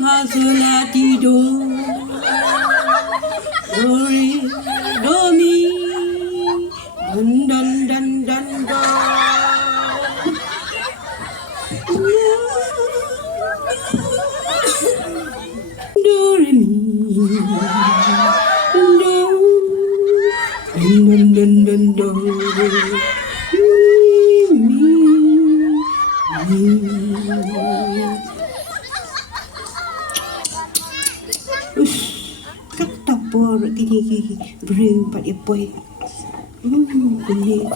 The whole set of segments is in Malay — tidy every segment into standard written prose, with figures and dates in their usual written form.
fa sol la ti do re do mi dan do do re mi do kata por gigi bring pat ipoi kulit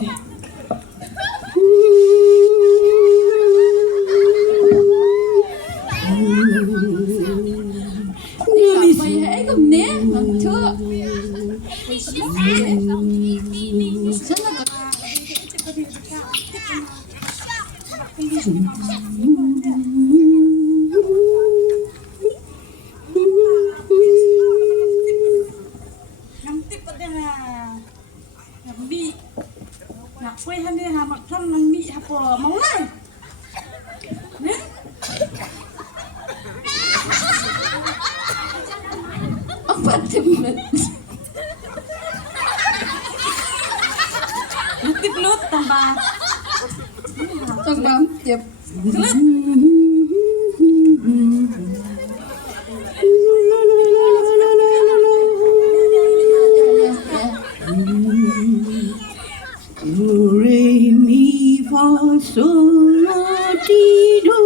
Apa ya kum ne? Mantu. Sana ka. Nanti pada nabi nak kue hande ha makan nabi apa mau lah ne Apa temen? nanti pelut tambah Tengam tiap. pelut re mi fa sol la ti do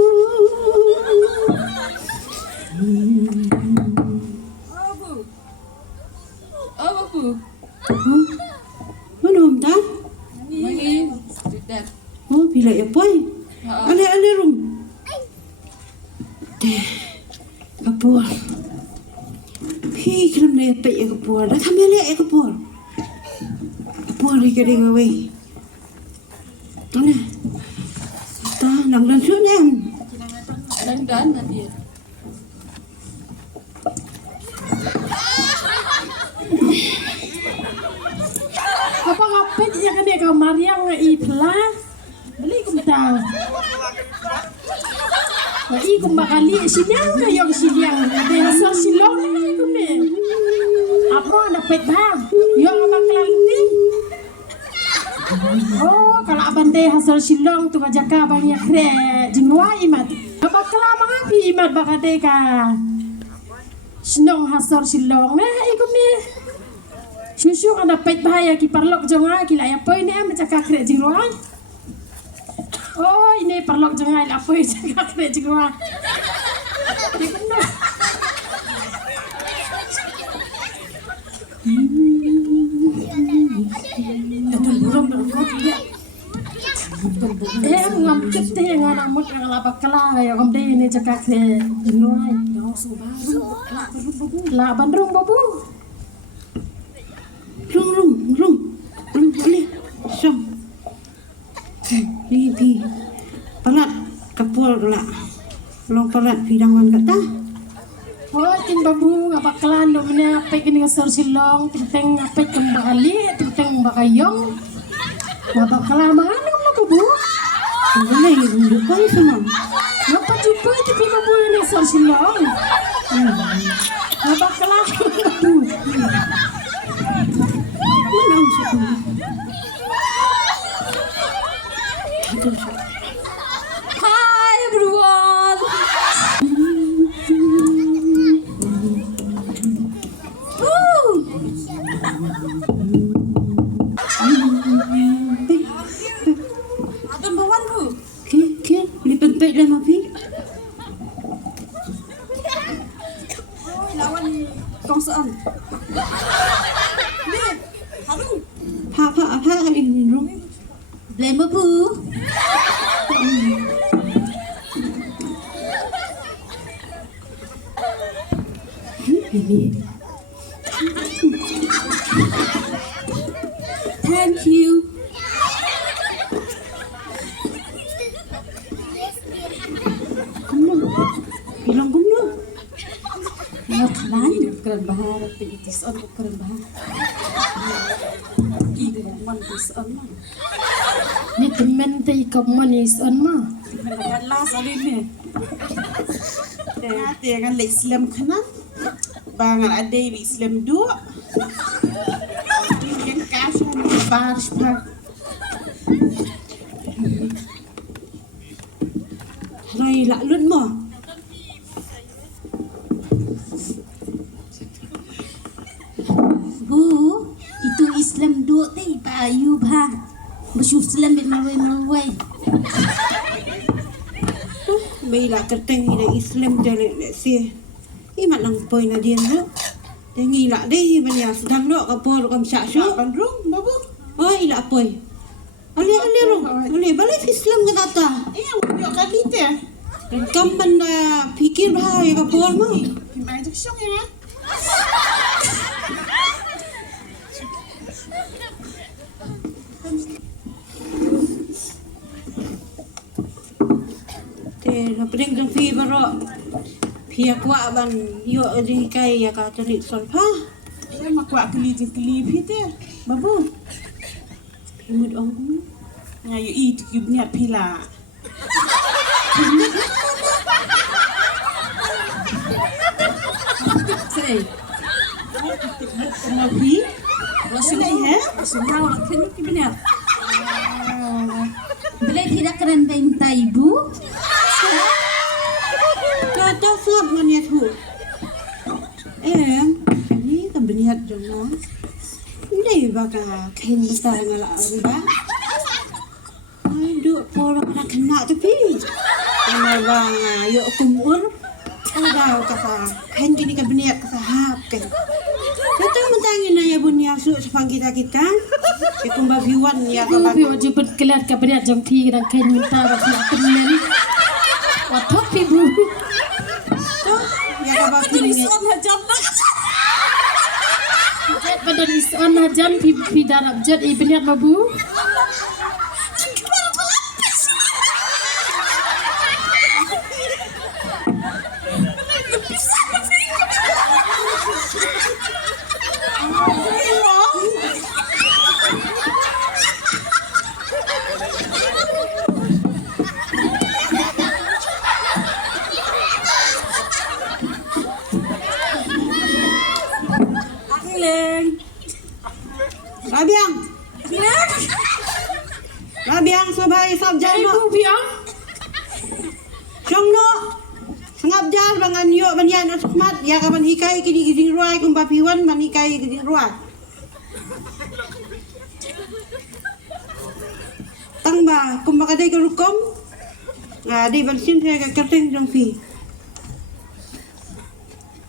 Apa bu? belum tak Magi. Tidak. oh bila ipoi ale rum kapur hi kram le pe kapur dah kami le kapur ni ke ding away Tolong ta nang dan suốt em Dan nanti. apa ngapet ya kan dia kamar yang ipla beli kum tahu Wah, kum bakali sinyang kayong sinyang de hasil silong na kum ne apa ada pet bang yo bakal ni oh kalau abang teh hasil silong tu ngajaka banyak kre jinwa imat apa kelama ngapi imat bakate ka sinong hasil silong na ikum ne susu kan dapat bahaya ki parlok jonga ki la apa ini am cakap kre jinwa oh ini parlok jonga la apa cakap kre jinwa ngamcip teh ngana mut ngala bakala ya kamde ini cakap kre jinwa la bandrung babu rung boleh som pi palat kapur la long palat pidangan kata oh tin babu ngapaklan do mena pe kini ngasor silong tenteng ape kembali tenteng bakayong ngapakala mana kamu babu boleh lupa sama ngapa jumpa itu pi babu ni ngasor silong ngapakala babu Hi everyone. Adon bawan bu ke lipat baik lah mafi lawan kongsoan ni harung apa ini rung Blame bu. ini Thank you. bilang gumno Ngat lain keren bahar pitis on keren bahar. Ibu man is on ma. ni temen teh ikaman is on ma Nagala sa rin eh. Ate kan lek Islam kana. Bangal ade Islam do. Yang kasih baris pak. Rai lạ luôn mà. Bu, itu Islam do teh Pak Ayub ha. Bersyukur Islam bin marwai. Bây là cái tên này Islam cho lại xe. Ini mặt nang poi na dia lu. Dia ngila deh banya sedang lo kapor kam syak syak. Bandung babu. Oh ila poi. Ali rong. Ali balik Islam ke kata. Yang yo kali teh. Dan kam benda fikir bahaya kapor mah. Gimana tu syok ya? Te na pedeng jong fi baro. Pia kwa ban yo di kai ya ka tani sol pa. Ya makwa keli teh. Babu. Imut ong. Ngayu itu kibniat pila. Say, Mapi. Boleh ya? senang nak kena kibnet. Boleh tidak kerana minta ibu? Kata suap ngania tu. Ni kan beniat jong no. Ndai baka kain besar ngala riba. Aduh, polo nak kena tapi. Kenal bang, yuk kumur. Ada kata kain gini kan beniat kata hap kan. Kita mentangin na ya bunya su sepang kita. Ikum babiwan ya Bu kapan. pi wajib berkelat ka berat jong pi dan kain minta rapi kemen. Watok pi bu. Ya kapan pilih. Jet badan isan hajan pi darab jet i benyat ma bu. Rabiang. Rabiang sabai sab Ai jano. bu biang. Jong no. Sengap jar bangan yo banyan asmat ya kapan hikai kini ruai kum babiwan man hikai kini ruai. Tang ba kum bakadai ke rukom. Di bansin saya ke kerteng jong fi.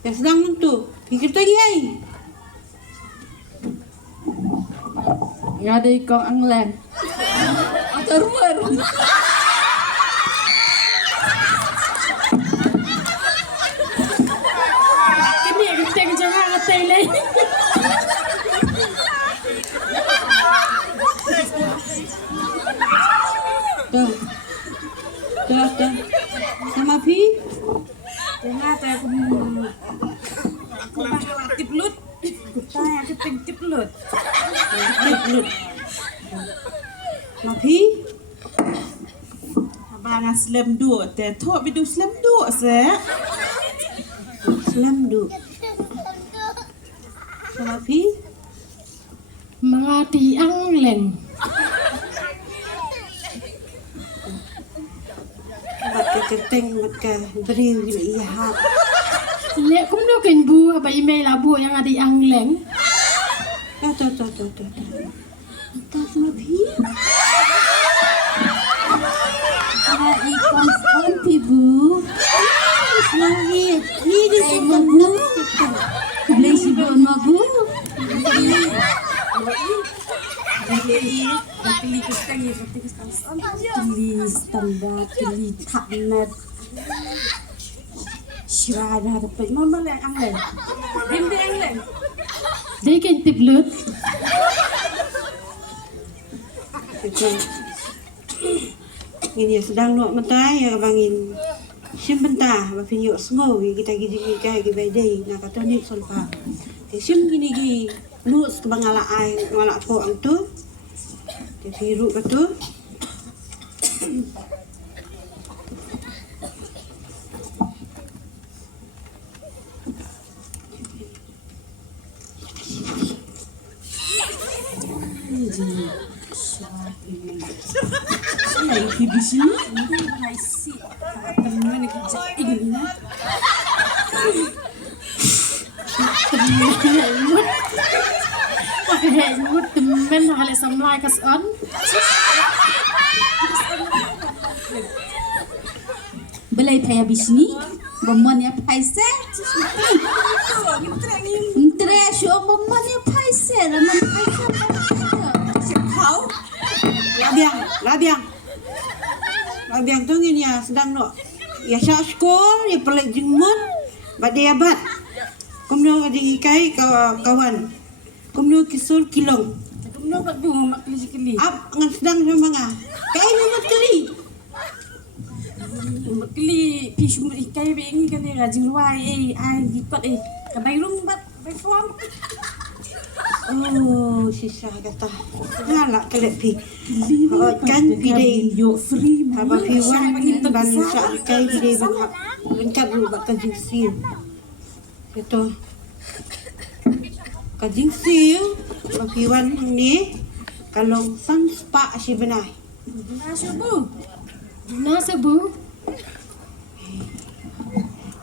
Ya sedang untuk pikir lagi ai. Ngada ikong ang len. Atarwer. Kini keteng jangan ngatai lai. Dah. Sama Pi. Jangan tak aku aktif lut. Kita yang keteng lut. Lut. Ma Pi. Abang Islam do teh. Tok bidu Islam do se. Selam du. Sama Pi. Mengati ang leng. Bat ke keteng bat ke beri iya hap. Lek kum no ken bu apa email abu yang ada ang leng. Tuh. Tak sama Pi. Ada ikong on ibu. Lagi. Ni di Ay sana. mabu. Boleh si bu mabu. Kili standar, kili taknet. Syirah dapat mama leng ang leng. Bimbe ang leng. Dai ken tip lut. Ini sedang nak mentai ya bangin. Sim bentah ba pinyo smo kita gidi kai gi bedai na kata ni solpa. Te sim gini gi nus ke bangala ai ngala po antu. Te biru betul. di sini. Haisi. Temen kerja ini. Imut temen hale samlai kas on. Belai paya bisni. Bomon ya paise. Entre syo bomon ya paise. Raman paise. Kau? Labiang tu ngin ya sedang no. Ya syak skol ya pelik jengmut. Bade abat. Kumno di hikai kawan. Kumno kisur kilong. Kumno kat bunga mak keli. Ap ngan sedang sama nga. Kai ni mat keli. Keli pisum ikai be ngi kan rajing luai ai dikot kabai rung bat bai form. Oh, sisa kata. Ngalak kelek pi. Kan pide Yo free haba pi wan ban sa kai pide ban hap. Lengkap lu bak kajing sil. Itu. Kajing sil bak pi wan ni kalau san spa si benai. Nasa bu.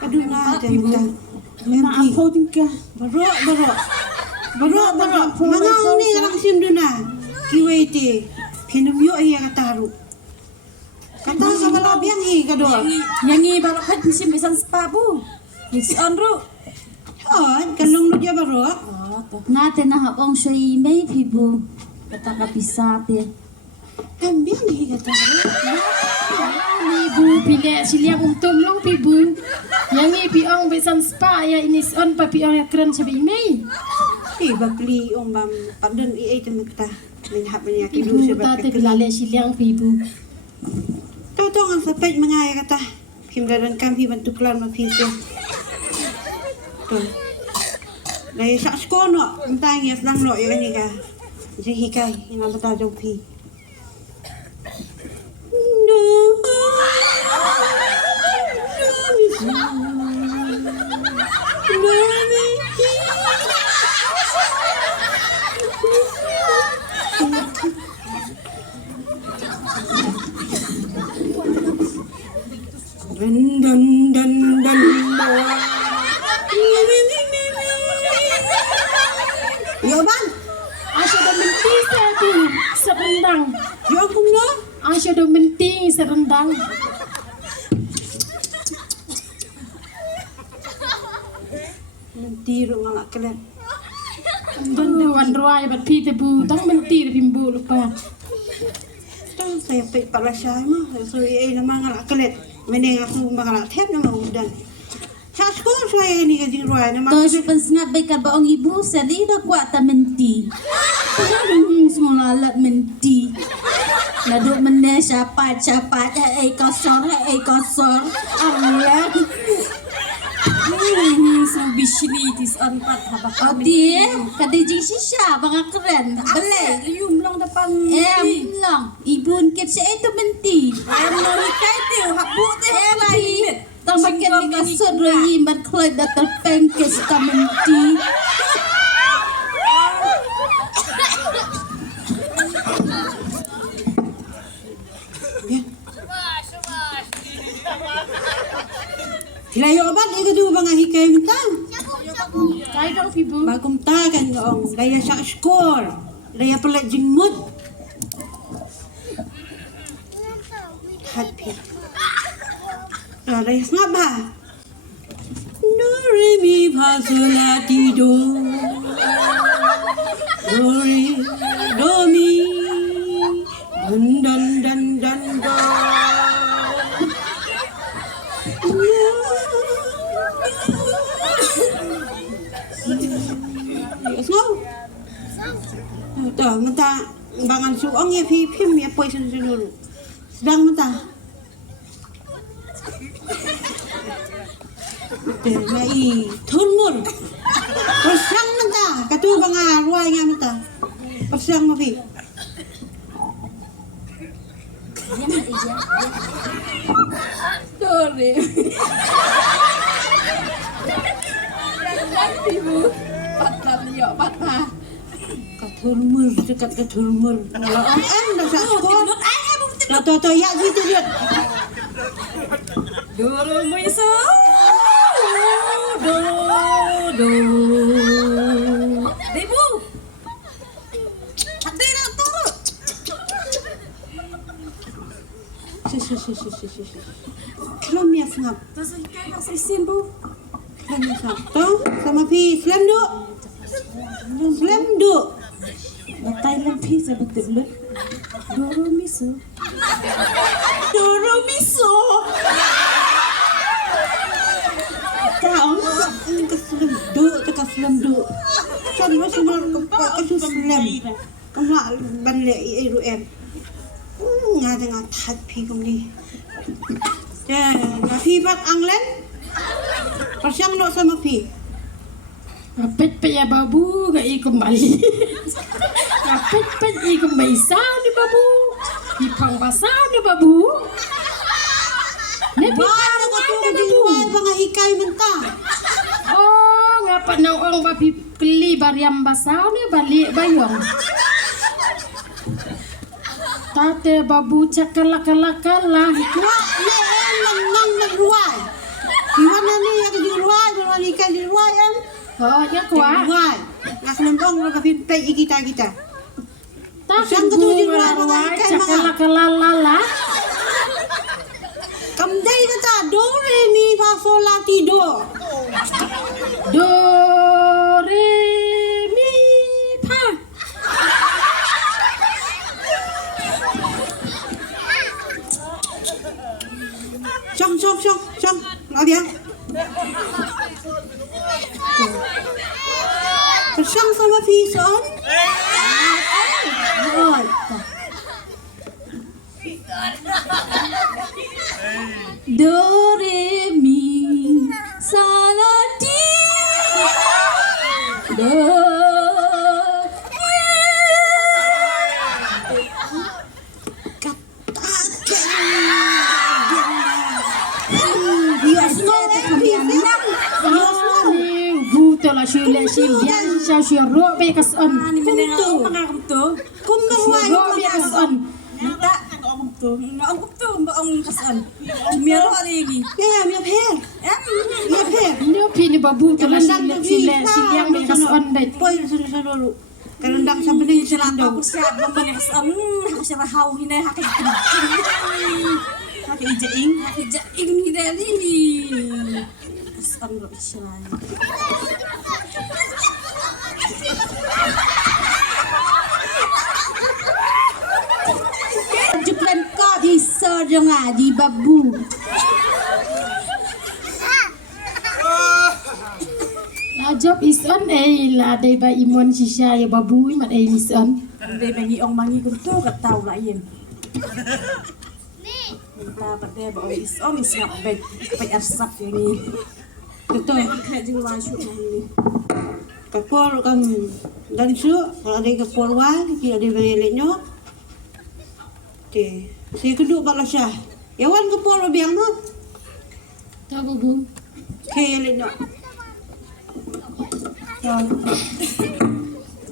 Aduh na tenta. Maaf kau tingkah. Barok. Mangang ni anak simduna. Kiwai ti. Pinum yo iya kataru. Kata sa balabiang kadol. Yang ni balak hat sim besan spa bu. Ni si onru. Kalong lu dia barok. Ngate na habong syo imay pibu. Kata kapisate. Kambiang kataru. Ibu pilih siliang long pibu. Yang ni piong besan spa ya ini on pa piong ya keren sabi imay. Bapli bam padun ai temeta. Minhap niya kidu Ibu sebab tate bilale siliang pibu. Tahu ang sapay mga kata. Kimdaran kami bantu klan mapinte. Tuh. Dahil sa skono, entang ya sedang lo ya ni ka. Jadi hikai ina bata jopi. No. Dan Yo ban, Asya do menti sabi serendang. yo pun no. Asya do menti serendang. Nanti ro ngalak kelet. Dondo wan ruai bat pi tebu tang menti bimbu lupa. Tahu saya pek pala syai mah. So ai nama ngalak kelet. Meneng aku ngalak thep nama udan. Sa skol saya ni ka jingruai nama. Tos pensngat baik baong ibu sedi dah kuat ta menti. Semua alat menti. Laduk mene capat kosor. Allah. So bishni tis on pat habak. Odi, kade jing shisha bang keren. Belai. Yum long depan. Long. Ibu ket se itu menti. Ano hikai tu habu teh lain. Tang makin ni kasut roi man kloi da terpeng kes ta menti. Hilayo ban ika du bang hikai mentang. Kai dong pibu. Bagum ta kan ngong daya sa skor. Daya pelet jingmut. Happy. Daya ngaba. Do re mi fa sol la ti do. Do re do mi. Dan do. Tuh, mentah bangan suong ya pim ya poi sun dulu. Sedang mentah. Nai thunmur. Persang mentah, katu banga ruai nga mentah. Persang mapi. Sorry. Ibu. Patah liok patah. Kathulmur dekat kathulmur. An dah sa skor. To ya gitu dia. Doro miso. Do. Debu. Hati nak tu. Si. Kelom ya ngap. Terus ikan nak sisin bu. Kelom ya ngap. To sama pi slam du. Slam du. Batai lempi saya betul le. Doro miso. Kau ke slam du. Kan masih nak ke slam. Kamu balik iru em. Ngah that pi kum ni. Ya, na pi bat anglen. Persiang no sama pi. Apet ya babu gak i kembali. Apet i kembali ni babu. Ipang basah ni babu. Ni Wah, aku tu di luar pangahikai mentah. Oh, ngapa nang orang babi keli bariam basah ni balik bayong. Tate babu cakala-kala-kala. Wah, nang luar. Di mana ni yang di luar, pangahikai di luar kan? Oh, ya Di kuat. luar. Nak lembong nak pin play kita. Tak Siang ketu di luar pangahikai mah. cakala-kala-lala. Kamdai kata do re mi fa sol la ti do. Do re mi fa. Xong. Nói bien. Xong sama phi son. Rồi. Do re mi sa la ti. Do. La shule bian sha shiro be kasan. Ni mana ngam tu? Kum na ruai Shiro be kasan. Minta ngam tu. Ngam tu mbong kasan. Miro lagi. Ya, mi pher. Mi pher. Ni pini babu to la shule yang be kasan be. Poi sa dulu. Karendang sampai ni Kenapa selanda. aku siap membeli kasan? Aku siap hau ini hak jaing ni dari. Kasan berisyarat. Jukran ko di sordo nga di babu. Ajab isan la dai ba imon shisha ya babu mat isan. Dia bagi orang mangi kuntu kat tahu lah yen. Dapat dia bawa ison siap beg pai arsap yang ni. Betul. Kena jeng masuk ni. Kapor kan dan su kalau ada kapor wal kita ada belenya. Te, saya keduk balasah. Yawan kapor biang no. Ta babu. Ke lenya.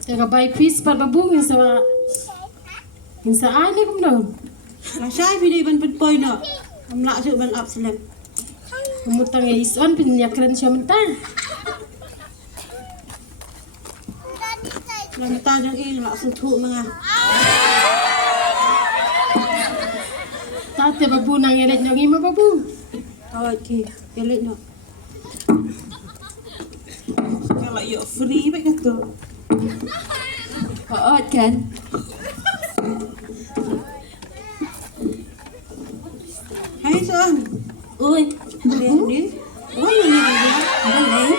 Tega bai pis pa babu insa ane kum daw. Lasai pidi ban poi no. Amla su ban absalam. Umutang ya isan pinyakran siya mentah. Lam ta jang i la su thu mga. Tate babu nang eret nyong ima babu. Awak ke lenya. Kalau yo free baik kata. Oot kan. Hai son. Uy, Dia ni. Wah ni dia. Boleh.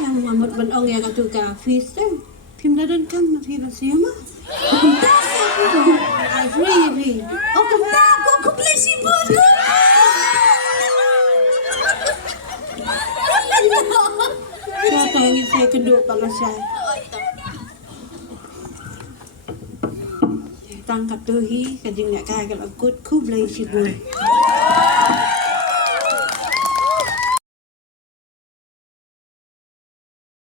Yang Muhammad ban ong yang tu ka fish tu. Phim đã đơn cam mà phi vào xíu mà. Ai free. oh kemta ko kuplay si bud. Cho tôi nghe thấy keduk balasai. Tangkap tu hi kajing nak kai kalau kut ku boleh si boy.